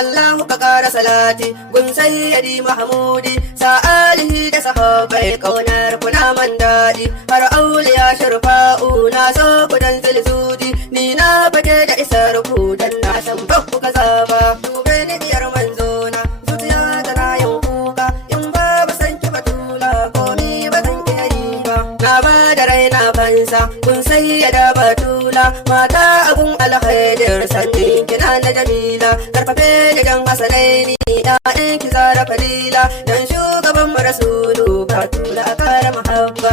Allahu ka ƙara salati gun sayyidi Mahmudi sa'alihi da sahabai kaunar kuna man daɗi har auliya sharfa'u na so ku dan zilzudi ni na fage da isar ku dan na san ba ku kaza ba dube ni biyar manzona zuciya tana yin kuka in babu san ki batula komi ba zan iya yi ba na ba da raina fansa kun sayyada batula mata abun alkhairir sannin kina na jamila karfafe da jan hasanaini ya'yan ki zara falila dan shugaban mu rasulu batula a kara mahabba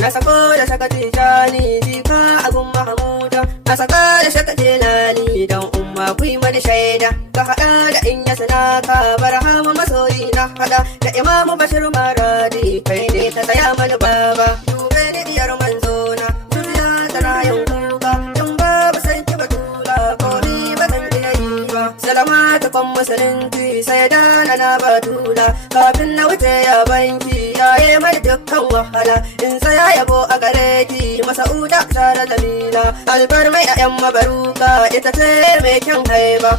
na sako da shakati jani jika abun mahamuda na saka da shakati lali dan umma kuyi mani shaida ka hada da in ya sanaka barhama masoyi na hada da imamu bashir maradi kai ne ta saya mani baba dube ni diyar manzona duniya tana yin kuka in babu san ki batula ko ni ba zan iya yi ba salamatu kan musulunci sai da na batula kafin na wuce ya banki yaye mani dukkan wahala in tsaya yabo a gare ki masauda tare da mila albar mai ayan mabaruka ita ce mai kyan haiba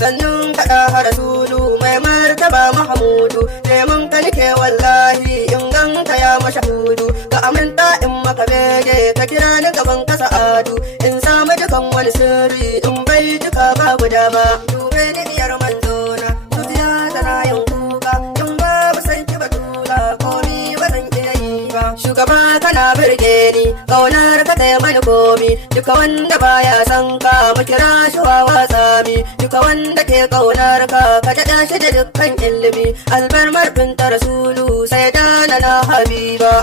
sannan kaɗa rasulu mai martaba mahamudu neman ka nike wallahi in ganka ya mashahudu ka aminta in maka bege ka kira ni gaban ka sa'adu in samu dukan wani sirri in bai duka babu dama dube ni biyar manzona zuciya tana yin kuka in babu san ki batula ko ni ba zan iya yi ba shugaba kana birge ni kaunar ka taya mani komi duka wanda baya san ka mu kira shi wawa tsami duka wanda ke kaunar ka ka jaɗa shi da dukkan ilimi albar marfin ta rasulu sai dana na habiba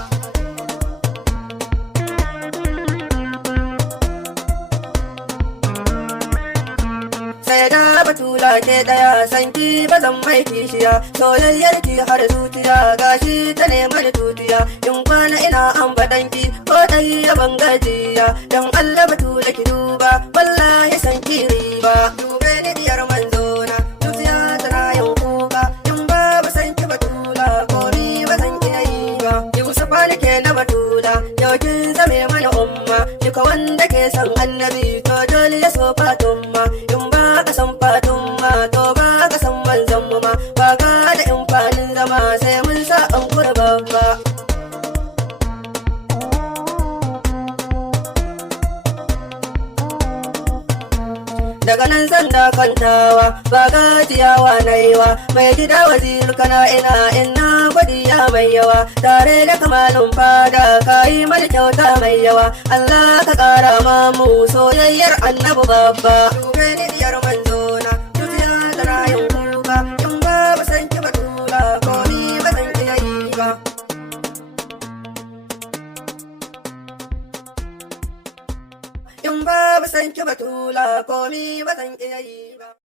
sai da batula ke daya sanki bazan mai kishiya soyayyar ki har zuciya gashi ta neman tutiya in kwana ina ambatanki ko dai yaban gajiya dan Allah batula ki duba wallahi sanki riba dube ni diyar manzona zuciya tana yin kuka in babu sanki batula ko ni ba zan iya yi ba Yusufa nake na batula yau kin zame mana umma duka wanda ke san annabi to dole ya so fatumma in ba ka san fatumma to ba ka san manzon mu ma ba ka da amfanin zama sai mun sa an kurba ba daga nan zan da kantawa ba gajiyawa na yiwa mai gida wazir kana ina ina gwadiya mai yawa tare da kamalin fada kayi mani kyauta mai yawa Allah ka kara mamu soyayyar annabi babba dube ni diyar manzona zuciya da rayun kuka in babu san ki batula ko ni ba zan iya yi ba in babu san ki batula komi ba zan iya yi